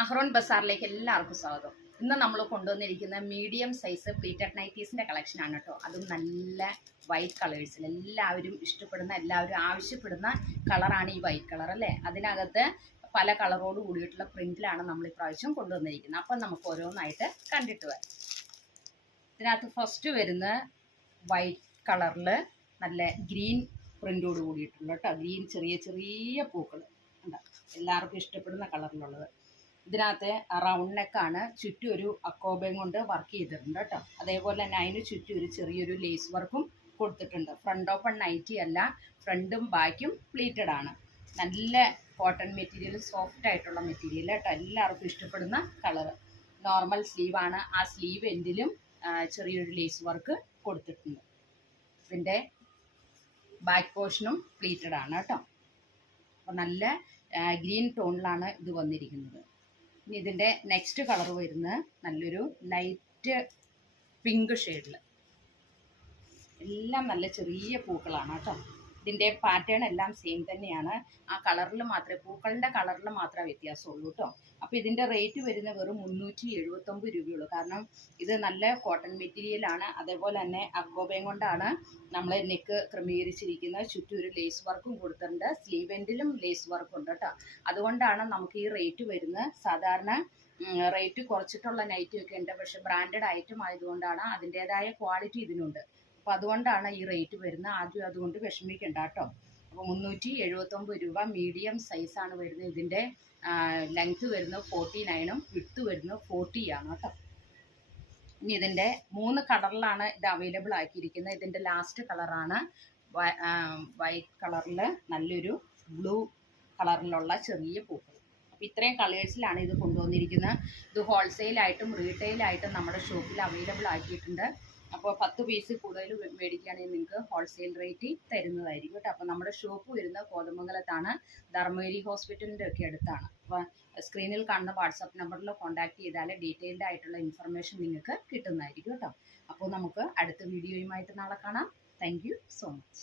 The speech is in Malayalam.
അഹ്റോൺ ബസാറിലേക്ക് എല്ലാവർക്കും സ്വാഗതം. ഇന്ന് നമ്മൾ കൊണ്ടുവന്നിരിക്കുന്ന മീഡിയം സൈസ് പ്ലീറ്റഡ് നൈറ്റീസിൻ്റെ കളക്ഷനാണ് കേട്ടോ. അതും നല്ല വൈറ്റ് കളേഴ്സിൽ എല്ലാവരും ഇഷ്ടപ്പെടുന്ന, എല്ലാവരും ആവശ്യപ്പെടുന്ന കളറാണ് ഈ വൈറ്റ് കളർ അല്ലേ. അതിനകത്ത് പല കളറോട് കൂടിയിട്ടുള്ള പ്രിന്റിലാണ് നമ്മൾ ഇപ്രാവശ്യം കൊണ്ടുവന്നിരിക്കുന്നത്. അപ്പം നമുക്ക് ഓരോന്നായിട്ട് കണ്ടിട്ട് വരാം. ഇതിനകത്ത് ഫസ്റ്റ് വരുന്ന വൈറ്റ് കളറിൽ നല്ല ഗ്രീൻ പ്രിൻ്റോട് കൂടിയിട്ടുള്ള കേട്ടോ. ഗ്രീൻ ചെറിയ ചെറിയ പൂക്കൾ ഉണ്ടാവും, എല്ലാവർക്കും ഇഷ്ടപ്പെടുന്ന കളറിലുള്ളത്. ഇതിനകത്ത് റൗണ്ട് നെക്കാണ്, ചുറ്റും ഒരു അക്കോബയും കൊണ്ട് വർക്ക് ചെയ്തിട്ടുണ്ട് കേട്ടോ. അതേപോലെ തന്നെ അതിന് ചുറ്റും ഒരു ചെറിയൊരു ലേസ് വർക്കും കൊടുത്തിട്ടുണ്ട്. ഫ്രണ്ട് ഓപ്പൺ നൈറ്റി അല്ല, ഫ്രണ്ടും ബാക്കും പ്ലീറ്റഡ് ആണ്. നല്ല കോട്ടൺ മെറ്റീരിയൽ, സോഫ്റ്റ് ആയിട്ടുള്ള മെറ്റീരിയൽ കേട്ടോ. എല്ലാവർക്കും ഇഷ്ടപ്പെടുന്ന കളറ്. നോർമൽ സ്ലീവാണ്. ആ സ്ലീവ് എൻഡിലും ചെറിയൊരു ലേസ് വർക്ക് കൊടുത്തിട്ടുണ്ട്. ഇതിൻ്റെ ബാക്ക് പോർഷനും പ്ലീറ്റഡ് ആണ് കേട്ടോ. അപ്പോൾ നല്ല ഗ്രീൻ ടോണിലാണ് ഇത് വന്നിരിക്കുന്നത്. ഇനി ഇതിൻ്റെ നെക്സ്റ്റ് കളർ വരുന്നത് നല്ലൊരു ലൈറ്റ് പിങ്ക് ഷെയ്ഡിൽ, എല്ലാം നല്ല ചെറിയ പൂക്കളാണ് കേട്ടോ. ഇതിൻ്റെ പാറ്റേൺ എല്ലാം സെയിം തന്നെയാണ്. ആ കളറിൽ മാത്രമേ, പൂക്കളുടെ കളറിൽ മാത്രമേ വ്യത്യാസമുള്ളൂ കേട്ടോ. അപ്പോൾ ഇതിൻ്റെ റേറ്റ് വരുന്ന വെറും 379 രൂപയുള്ളൂ. കാരണം ഇത് നല്ല കോട്ടൺ മെറ്റീരിയലാണ്. അതേപോലെ തന്നെ അക്കോബയും കൊണ്ടാണ് നമ്മൾ നെക്ക് ക്രമീകരിച്ചിരിക്കുന്നത്. ചുറ്റും ഒരു ലേസ് വർക്കും കൊടുത്തിട്ടുണ്ട്. സ്ലീവ് എൻഡിലും ലേസ് വർക്കും ഉണ്ട് കേട്ടോ. അതുകൊണ്ടാണ് നമുക്ക് ഈ റേറ്റ് വരുന്നത്. സാധാരണ റേറ്റ് കുറച്ചിട്ടുള്ള നൈറ്റിയൊക്കെ ഉണ്ട്, പക്ഷെ ബ്രാൻഡഡ് ഐറ്റം ആയതുകൊണ്ടാണ് അതിൻ്റേതായ ക്വാളിറ്റി ഇതിനുണ്ട്. അപ്പോൾ അതുകൊണ്ടാണ് ഈ റേറ്റ് വരുന്നത്. ആദ്യം അതുകൊണ്ട് വിഷമിക്കണ്ട കേട്ടോ. അപ്പോൾ 379 രൂപ. മീഡിയം സൈസാണ് വരുന്നത്. ഇതിൻ്റെ ലെങ്ത്ത് വരുന്നത് 49ഉം വിഡ്ത്ത് വരുന്നത് 40 ആണ് കേട്ടോ. ഇനി ഇതിൻ്റെ 3 കളറിലാണ് ഇത് അവൈലബിൾ ആക്കിയിരിക്കുന്നത്. ഇതിൻ്റെ ലാസ്റ്റ് കളറാണ് വൈറ്റ് കളറിൽ നല്ലൊരു ബ്ലൂ കളറിലുള്ള ചെറിയ പൂക്കൾ. അപ്പോൾ ഇത്രയും കളേഴ്സിലാണ് ഇത് കൊണ്ടുവന്നിരിക്കുന്നത്. ഇത് ഹോൾസെയിലായിട്ടും റീറ്റെയിലായിട്ടും നമ്മുടെ ഷോപ്പിൽ അവൈലബിൾ ആക്കിയിട്ടുണ്ട്. അപ്പോൾ 10 പീസ് കൂടുതൽ മേടിക്കുകയാണെങ്കിൽ നിങ്ങൾക്ക് ഹോൾസെയിൽ റേറ്റ് തരുന്നതായിരിക്കും കേട്ടോ. അപ്പോൾ നമ്മുടെ ഷോപ്പ് വരുന്നത് കോതമംഗലത്താണ്, ധർമ്മേരി ഹോസ്പിറ്റലിൻ്റെ ഒക്കെ അടുത്താണ്. അപ്പോൾ സ്ക്രീനിൽ കാണുന്ന വാട്സാപ്പ് നമ്പറിൽ കോൺടാക്ട് ചെയ്താൽ ഡീറ്റെയിൽഡ് ആയിട്ടുള്ള ഇൻഫർമേഷൻ നിങ്ങൾക്ക് കിട്ടുന്നതായിരിക്കും കേട്ടോ. അപ്പോൾ നമുക്ക് അടുത്ത വീഡിയോയുമായിട്ട് നാളെ കാണാം. Thank you so much.